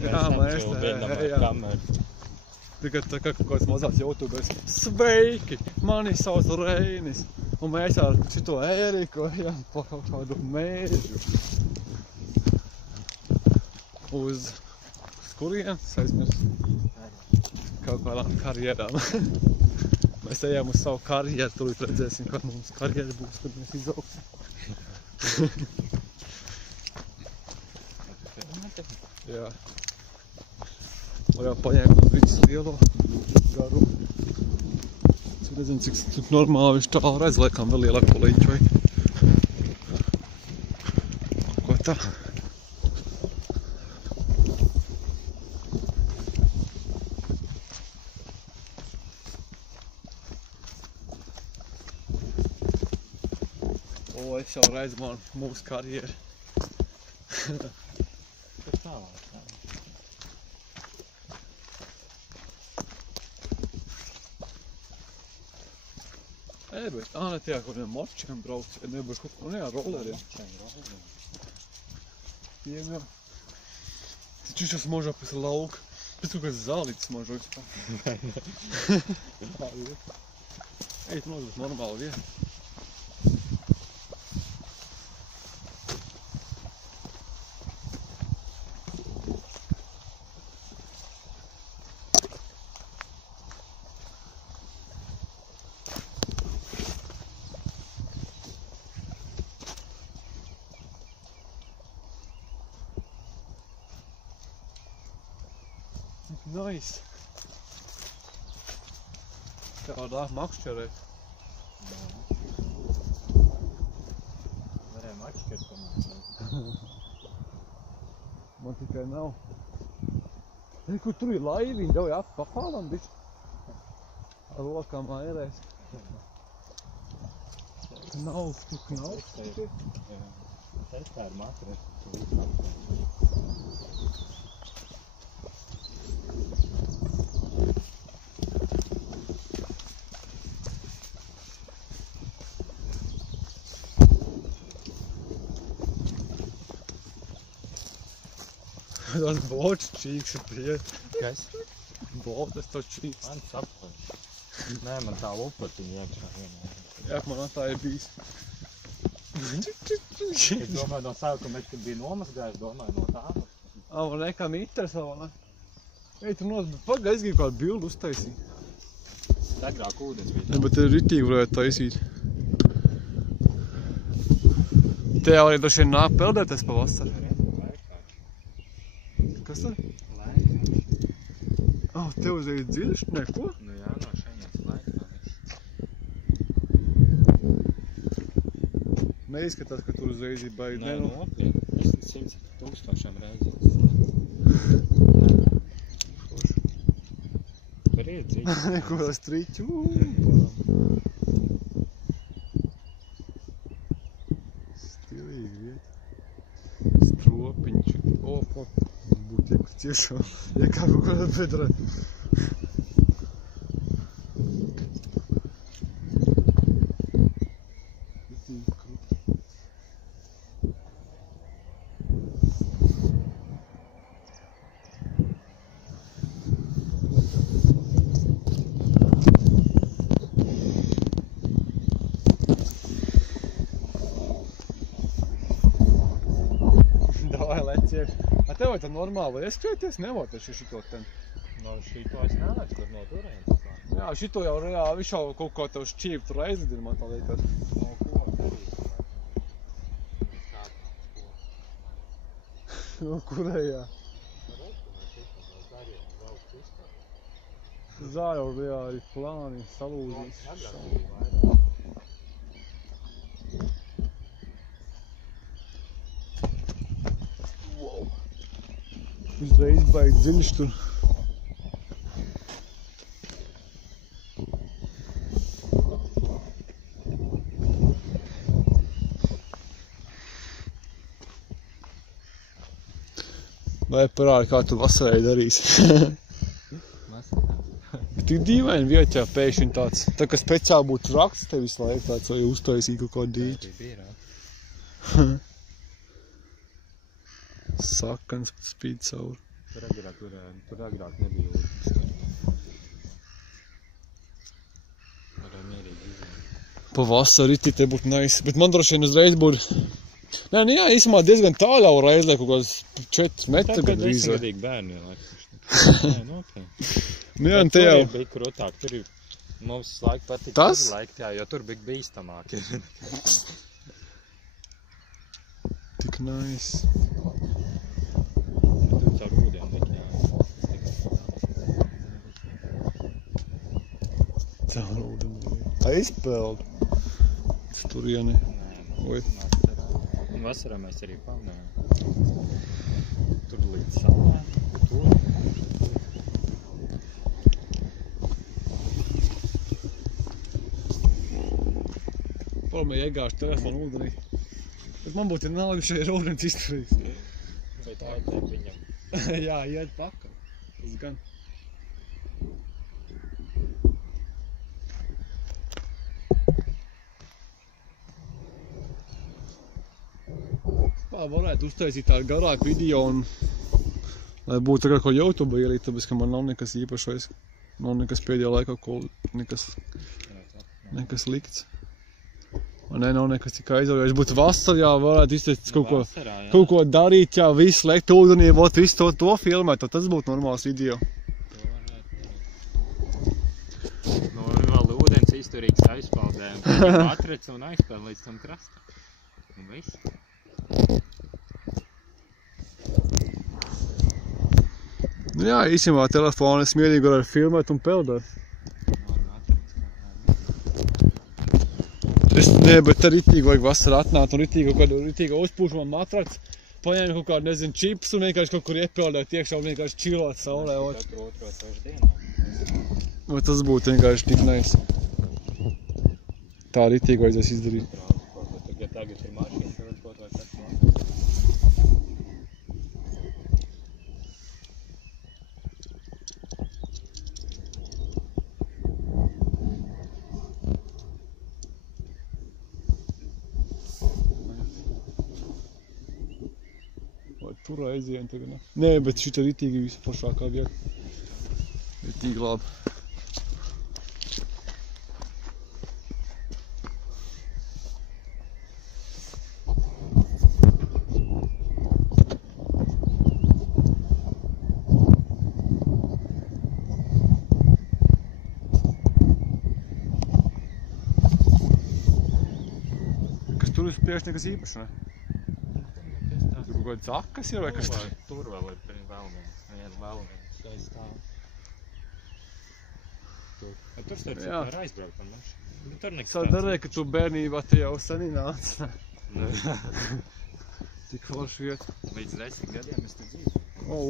Jā, mēs ejam. Tikai tā kā kaut kāds mazās YouTubers. Sveiki! Mani sauc Reinis. Un mēs ar šito Ēriku ejam pa kaut kādu mēžu. Uz kurienes aizmirst? Kaut kādām karjerām. Mēs ejam uz savu karjeru, tur redzēsim, kad mums karjera būs, kad mēs izaugsim. Jā. Lai jau paņēmu uz visu lielo garu. Es nezinu, cik normāli viņš tā redz, laikam vēl lielāk poliņķi vai. Ko tā? O, es jau redzu mūsu karjeru. Kas tālāk? Bet ne tajā kaut kādiem močiem brauc, nebūs kaut ko, jā, rolleriem. Tiem jau. Taču viņš jau smažā pēc lauka. Pēc kaut kāds zālītis smažā vispār. Ej, tu būs normāli vieta. Nice. Tev dāk makšķerēt. Varējām atšķirt pamāt. Man tikai nav. Kur tur ir laiviņi, ļauj papālam bišķi. Ar lokām airēs. Nav, tik nav. Tas tā ir matres. Tas bloķis čīks ir priet. Kas? Bloķis to čīks. Man saprot. Nē, man tā lupatiņa iekšā vienā. Jā, man tā ir bijis. Es domāju no sākuma, kad bija nomazgājis, domāju no tā. Man nekā miters vēl, ne? Ej, tu nosbīt, pagaid, es gribu kādu bildu uztaisīt. Degrāk ūdens bija. Ne, bet te ritīgi varētu taisīt. Te jau arī droši vien nāk peldēties pa vasaru. Kas tad? Laikā. Tev uzreiz dziļš? Neko? Nu jā, no šeņas laikā viss. Neizskatās, ka tur uzreiz ir baigi. Nē, nopietni. Es 100,000 reizes. Tur ir dziļš. Neko tas triķu. Stilīgi vieta. Stropiņš. Būtieku tiešām. Ja kā kaut kādā bedrē. Davai, leciek. Tev vai tā normāli vai ieskrieties? Nevar taču šito ten. No šito es neredzu, kur no turienes. Jā, šito jau reāli, viņš jau kaut kā tev šķīvi tur aizlidina, man tā liekas. No ko darīt? No kurējā? Zāļu, jā, arī plāni, salūzīs. Uzreiz baigi dziļš tur. Vai parādi, kā tu vasarai darīsi? Tik dīvaini vietā pēkšņi tāds, tā kā speciāli būtu raksts te visu laiku tāds, vai uztaisīja kaut kādu dīķi. Sakans, spīd cauri. Tur agrāk nebija ūdens. Varēja mierīgi izvēlēt. Pavasarī te būtu nice, bet man droši vien uzreiz būtu... Nē, nu jā, īsumā diezgan tāļā reizē, kaut kāds 4 metri gandrīz. Tā, kad 10-gadīgi bērni vienlaikus. Nē, nopietni. Nu jā, un te jau... Tur bija krūtāk, tur ir mums laika patīk. Tas? Jā, jo tur bija bīstamāk. Tik nice. Tur caur ūdiem nekļā. Caur ūdeni. Aizpeld. Turieni. Oi. Un vasarā mēs arī pavnējām. Tur līdz salā. Tur. Palmē iegāšu telefonu ūdenī. Bet man būtu vienalga šeit ir ūdens izturīgs. Bet aizēm viņam. Jā, iet pakaļ. Tas gan. Tā varētu uztaisīt tādu garāku video un lai būtu tagad ko YouTube ielīt, tāpēc, ka man nav nekas īpašais. Nav nekas pēdējā laikā, ko nekas likts. Man nav nekas tik aizvaļojuši. Būtu vasarā, varētu izteikt kaut ko darīt, jā, visu lekt ūdenī, visu to filmēt, tad tas būtu normāls video. Normāli ūdens izturīgs aizpaldēm. Atrec un aizpēl līdz tam krastam. Un viss. Nu jā, īsumā telefonu es mierīgi varētu filmēt un peldēt. Bet te ritīgi vajag vasarā atnāt un ritīgi kaut kādu uzpūšamā matrac, paņēma kaut kādu, nezinu, čips un vienkārši kaut kur iepeldēt iekšā un vienkārši čilot saulē. Katru otro sešu dienā. Vai tas būtu vienkārši tik nice. Tā ritīgi vajadzēs izdarīt. Ja tagad ir mašīna, tad kaut vai pēc mācīt. Tur aizien tagad, ne? Nē, bet šita ritīgi vispašākā vieta. Ritīgi labi. Kas tur uz priekš nekas īpaši, ne? Tur kaut kāds akas ir vai kas tur? Tur vēl ir vēlmenis. Viens vēlmenis aiz stāv. Tur starp var aizbraukt ar mašīnu. Tur nekas tāds. Darēja, ka tu bērnībā te jau senī nāc. Tik forši viet. Līdz 10 gadiem es te dzīvoju.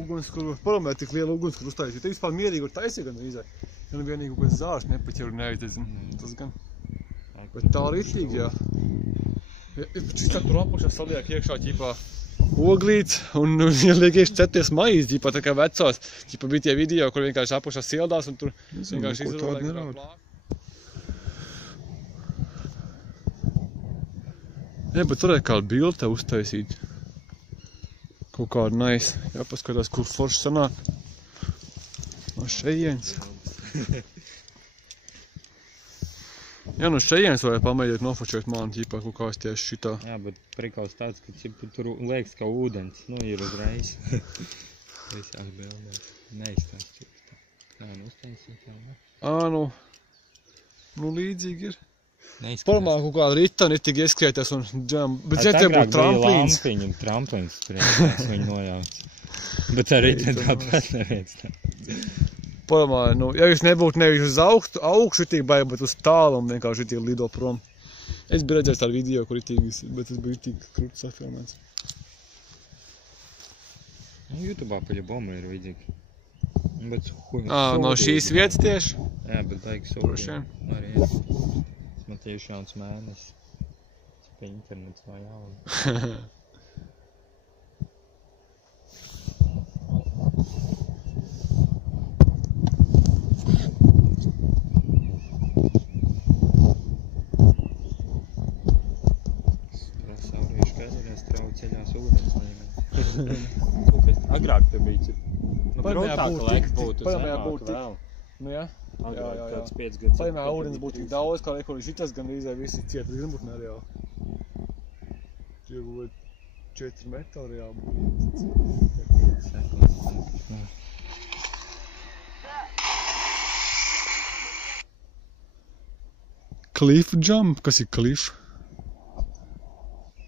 Ugunskura. Paramēr tik liela ugunskura uztaisīt. Te vispār mierīgi var taisīt gan vīzai. Ja nu vienīgi kaut kāds zārs nepaķer un neaizdedzina. Tas gan. Bet tā ritīgi, jā. Šitā tur apakšā saliek iekšā ķipā oglīts un liek iekšā ceties maizi, ķipā tā kā vecos. Ķipā bija tie video, kur vienkārši apakšā sildās un tur vienkārši izrādāk kā plāk. Jā, bet tur ir kādu bildi te uztaisīt. Kaut kādu nice. Jāpaskatās, kur forši sanāk. No šejienes. Jā, no šejienes vajag pamēģināt nofočēt mani ķipā kaut kāds tieši šitā. Jā, bet prikals tāds, ka tur liekas kā ūdens. Nu, ir uzreiz. Visās bildēs. Neizstāstīt. Jā, nu uztaisīt jau, ne? Nu līdzīgi ir. Parmā kaut kāda ritani tik ieskrieties un džam. Bet ja te būtu tramplīns. Agrāk bija tramplīns priekšās viņi nojauc. Bet tā ritani tāpat neviens tā. Parmā, ja jūs nebūtu nevis uz augšu itīgi baigi, bet uz tālu un vienkārši itīgi lido prom. Es biju redzējis tādu video, kur itīgi, bet tas bija itīgi krūti safilmēts. YouTube'ā paļa bomba ir vidīgi. No šīs vietas tieši? Jā, bet baigi sūdīgi. Arī ir. Man tieši jauns mēnesis. Pie internets vai jauna. Sauriešu kaļerēs trauceļās ūdens līmeni. Agrāk te bija grūtāk lekt būtu padomājā zemāk būtu vēl. Nu, jā. Agrāk jā. kāds 5 gadus. Padomājā ūdens būtu tik daudz, kā rekur šitas gan īzē visi ciet, tas gan būtu nereāli. Tie būtu 4 metri jābūt. Cliff jump? Kas ir cliff?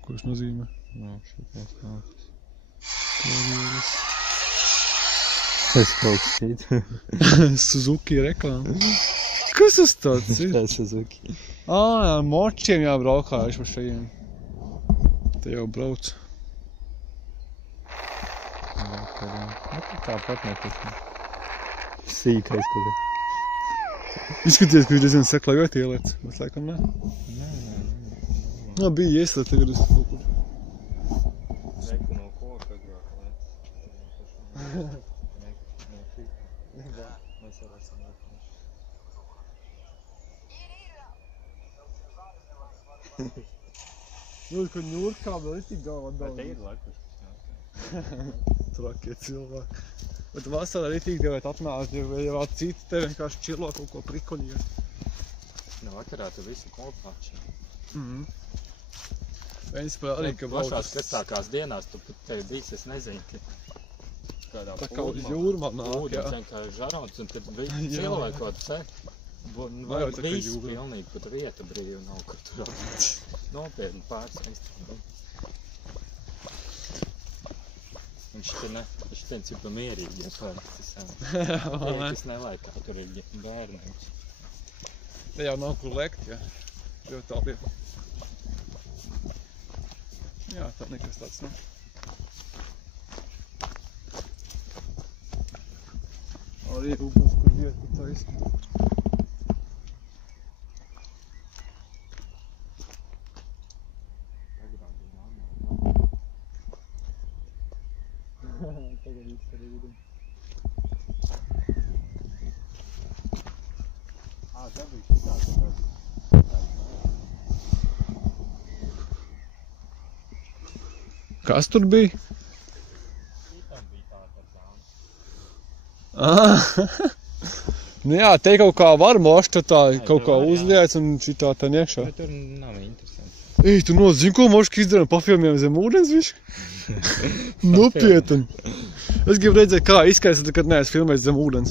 Ko tas nozīmē? Nav šitais nav tas. Karjeras. Tas kaut kas cits. Suzuki reklāma. Kas tas tāds ir? Tas Suzuki. Jā, močiem jābraukā, viņš pa šajiem. Te jau brauc. Tāpat nekas. Sīkais kaut kas. Izskaties, ka viņš diezgan saklājot ielēc, bet laikam ne. Nē. Bija ieslēt, tagad es kaut kur. Reku no koka agrāk lēc. No šī. Mēs jau esam atneši. Ka ņurkā vēl ir tik galvā daudz. Te ir lakus. Trakie cilvēki. Bet vasarā arī tik devēt atnākt, ja vēl citi te vienkārši čilo kaut ko prikoļiet. Nu, vakarā tu visi kopā. Principā arī, ka Pašās kastākās dienās tu tevi bijis, es nezinu, ka kādā tā kā uz jūrmā nāk, jā. Ūdens vienkārši žarons, un tad cilvēki kaut ce. Vai viss pilnīgi pat vieta brīva nav, kur tur atnāc. Nopietni pārsaistīt. Viņš te cipa mierīgi, ja pārstas esam. Tas nevajag, kā tur ir bērniņš. Te jau nav kur lekt, jā. Ļoti tālu ir. Jā, tā nekas tāds nav. Arī uguns, kur vieta taisa. Tagad viss arī ūdens. Tā bija šitā, Kas tur bija? Šitam bija Nu jā, te kaut kā var mošta tā, kaut kā uzliec un šitā tā iekšā. Bet tur nav interesanti. Ej, tu zini, ko moška izdarām pafilmiem zem ūdens, višķi? Nopietni. Es gribu redzēt, kā izskaidrs, kad neesmu filmējis zem ūdens.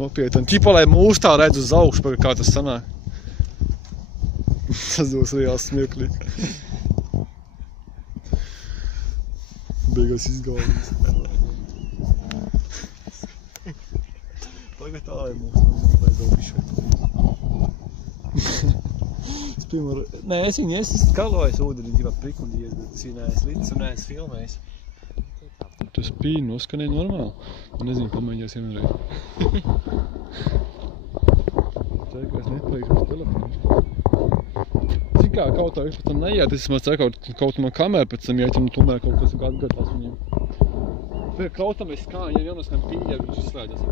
Nopietni. Ķipā, lai mūs tā redz uz augšu, kā tas sanāk. Tas dos reāls smieklīgi. Beigās izgalvīs. Tagad tā, lai mūs vajadzētu bišķi. Es piemēram, nē, es viņu esmu skalojis ūdeni, ģivā prikuļies, bet es viņu neesmu līdz un neesmu filmējis. Tas pīni noskanēja normāli. Un nezinu, pamēģinās vienreiz. Ceru, ka es nepalikšu uz telefonu. Cik kā kaut tā viņš pat tam neiet, es maz ceru, kaut man kameru pēc tam iet, un tomēr kaut kas atgatās viņiem. Pēc kautam es kā, viņiem jānoskan pīļi, ja viņš izslēdzas.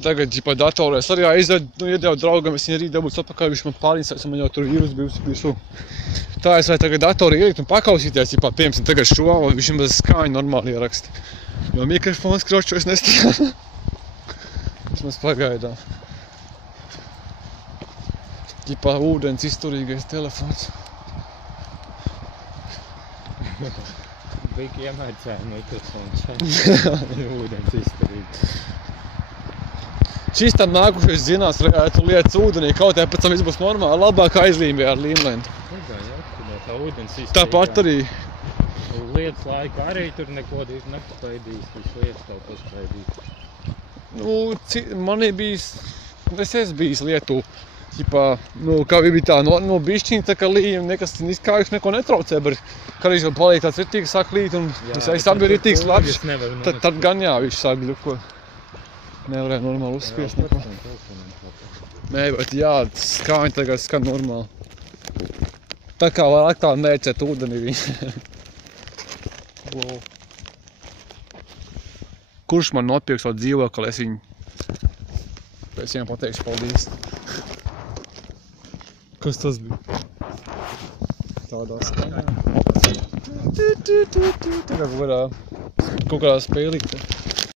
Tagad ģipā datorā es arī iedēvu draugam, es viņu arī dabūtu atpakaļ, viņš man pārinsēs, un man jau tur vīrus bijusi visu. Tā es vai tagad datorā ielikt un pakausīties, ģipā, piemēram, tagad šo, viņš bez skāņu normāli ieraksta. Jo mikrofons kročos nestrādā. Tas mēs pagaidām. Ģipā, ūdens izturīgais telefons. Bija iemērcēja mikrofons šeit. Ūdens izturīgi. Šis tam nākušais zinās, tu liec ūdenī, kaut kā pēc tam viss būs normāli, labāk aizlīmē ar līmlentu. Tā ūdens izturīgi. Tāpat arī. Lietas laiku arī tur neko nepaklaidīs, viņš lietas tev pasklaidīs. Nu, man ir bijis, es esmu bijis lietu, ķipā, kā bija tā, bišķiņa tā kā līja, nekas izkājuši neko netraucē, bet kādreiz vēl paliek tāds ritīgs sāk līt un tas abi ir ritīgs labs, tad gan jā, viņš sāk gļuko. Nevarēja normāli uzspiest neko. Nē, bet jā, skāņi tagad skan normāli. Tā kā var aktāli mērķēt ūdeni viņi. kurš man nopirks to dzīvokli, es viņam pateikšu paldies. Kas tas bija? Tādā skaņā. Tā kā kaut kādā spēlīte.